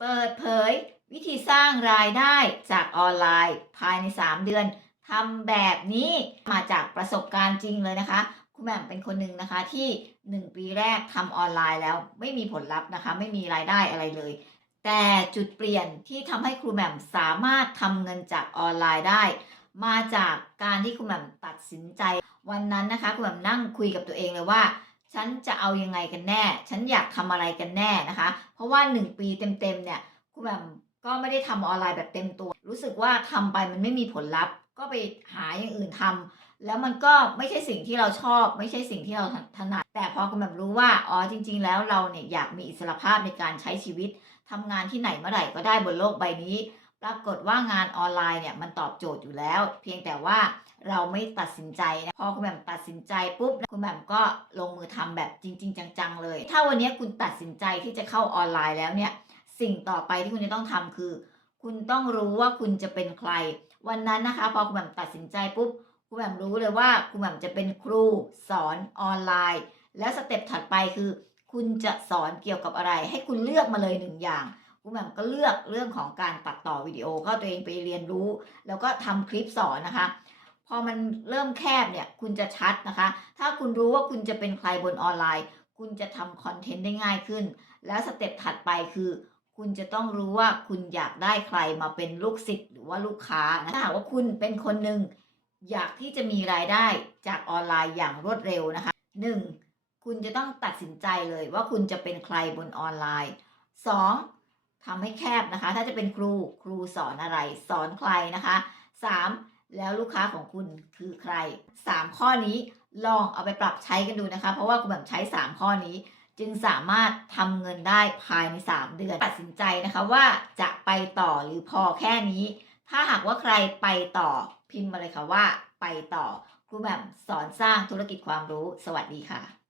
เปิดเผย วิธีสร้างรายได้จากออนไลน์ ภายใน 3 เดือนทำแบบนี้มาจากประสบการณ์จริงเลยนะคะ คุณแหม่มเป็นคนหนึ่งนะคะที่ 1 ปีแรกทำออนไลน์แล้วไม่มีผลลัพธ์นะคะ ไม่มีรายได้อะไรเลย แต่จุดเปลี่ยนที่ทำให้ครูแหม่มสามารถทำเงินจากออนไลน์ได้ มาจากการที่คุณแหม่มตัดสินใจ วันนั้นนะคะคุณแหม่มนั่งคุยกับตัวเองเลยว่า ฉันจะเอายังไงกันแน่ ฉันอยากทำอะไรกันแน่นะคะ เพราะว่า 1 ปีเต็มๆเนี่ยคุณแหม่มก็ไม่ได้ทำออนไลน์แบบเต็มตัว รู้สึกว่าทำไปมันไม่มีผลลัพธ์ ก็ไปหาอย่างอื่นทำแล้วมันก็ไม่ใช่สิ่งที่เราชอบ ไม่ใช่สิ่งที่เราถนัด แต่พอคุณแหม่มรู้ว่าอ๋อจริง ๆ แล้วเราเนี่ยอยากมีอิสรภาพในการใช้ชีวิตทำงานที่ไหนเมื่อไหร่ก็ได้บนโลกใบนี้ ปรากฏว่างานออนไลน์เนี่ยมันตอบโจทย์อยู่แล้ว เพียงแต่ว่าเราไม่ตัดสินใจนะพอคุณแหม่มตัดสินใจปุ๊บคุณแหม่มก็ลงมือทำแบบจริง ๆ จัง ๆ เลย ถ้าวันนี้คุณตัดสินใจที่จะเข้าออนไลน์แล้วเนี่ยสิ่งต่อไปที่คุณจะต้องทำคือ คุณต้องรู้ว่าคุณจะเป็นใคร วันนั้นนะคะ พอคุณแหม่มตัดสินใจปุ๊บคุณแหม่มรู้เลยว่าคุณแหม่มจะเป็นครูสอนออนไลน์ แล้วสเต็ปถัดไปคือ คุณจะสอนเกี่ยวกับอะไร ให้คุณเลือกมาเลยหนึ่งอย่าง คุณแหม่มก็เลือกเรื่องของการตัดต่อวิดีโอก็ตัวเองไปเรียนรู้ แล้วก็ทำคลิปสอนนะคะ พอมันเริ่มแคบเนี่ยคุณจะชัดนะคะ ถ้าคุณรู้ว่าคุณจะเป็นใครบนออนไลน์ คุณจะทำคอนเทนต์ได้ง่ายขึ้น แล้วสเต็ปถัดไปคือคุณจะต้องรู้ว่าคุณอยากได้ใครมาเป็นลูกศิษย์หรือว่าลูกค้านะถ้าหากว่าคุณเป็นคนหนึ่งอยากที่จะมีรายได้จากออนไลน์อย่างรวดเร็วนะคะ 1. คุณจะต้องตัดสินใจเลยว่าคุณจะเป็นใครบนออนไลน์ 2. ทำให้แคบนะคะ ถ้าจะเป็นครูครูสอนอะไร สอนใครนะคะ 3. แล้วลูกค้าของคุณคือใคร 3 ข้อนี้ลองเอาไปปรับใช้กันดูนะคะ เพราะว่าคุณแบบใช้ 3 ข้อนี้ จึงสามารถทำเงินได้ภายใน 3 เดือน ตัดสินใจนะคะว่าจะไปต่อหรือพอแค่นี้ ถ้าหากว่าใครไปต่อพิมพ์มาเลยค่ะว่าไปต่อครูแบบสอนสร้างธุรกิจความรู้ สวัสดีค่ะ